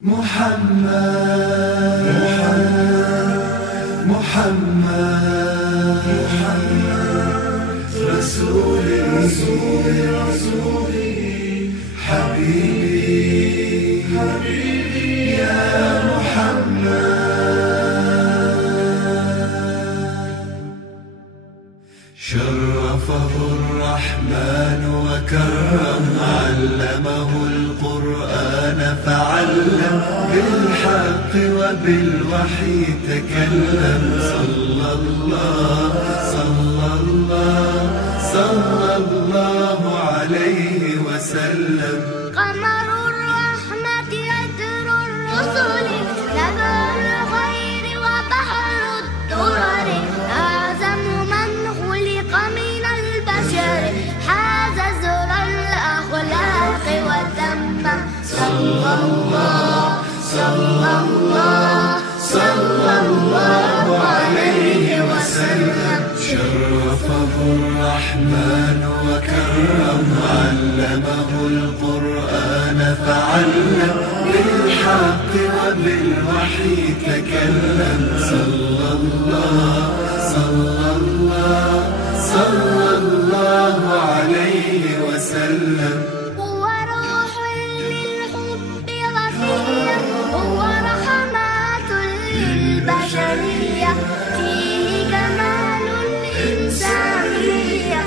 محمد رسولي حبيبي يا محمد. شرفه الرحمن وكرم، علمه القرآن فعلم، بالحق وبالوحي تكلم. صلى الله عليه وسلم. قمر الرحمة يدر الرسل، نبع الخير وبحر الدرر، أعظم من خلق من البشر، حاز زر الأخلاق وتمم. صلى الله عليه وسلم. شرفه الرحمن وكرم، علمه القرآن فعلم، بالحق وبالوحي تكلم. صلى الله عليه وسلم. هو روح للحب وفيه، هو رحمات للبشرية، فيه كمال الإنسانية،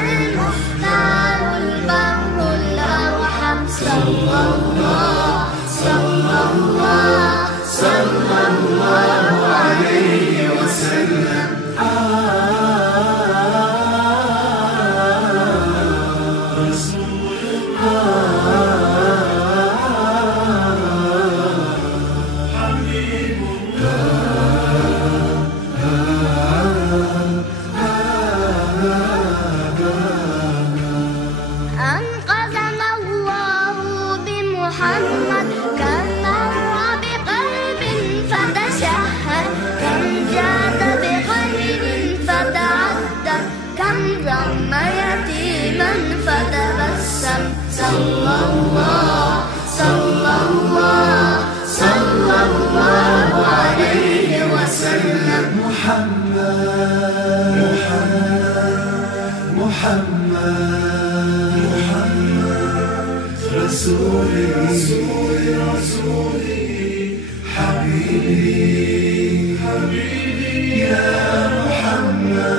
المختار البر الأرحم. صلى الله عليه وسلم. أنقذنا الله بمحمد، كم مر بقلب فتشهد، كم جاد بخير فتعدى، كم ضم يتيما فتبسم. صلى الله عليه وسلم. محمد رسولي حبيبي يا محمد.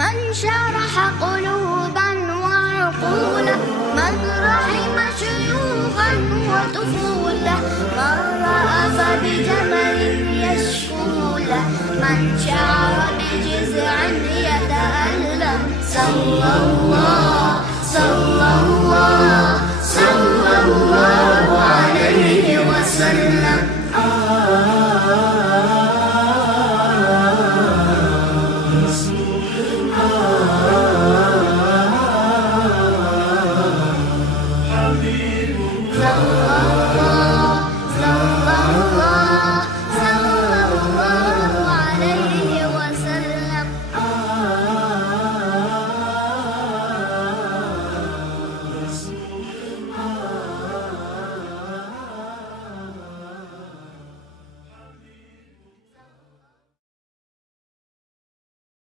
من شرح قلوبا وعقولا، من رحم شيوخا وطفولا، من رأف بجمل يشكولا، من شعر بجزع يتألم. صلى الله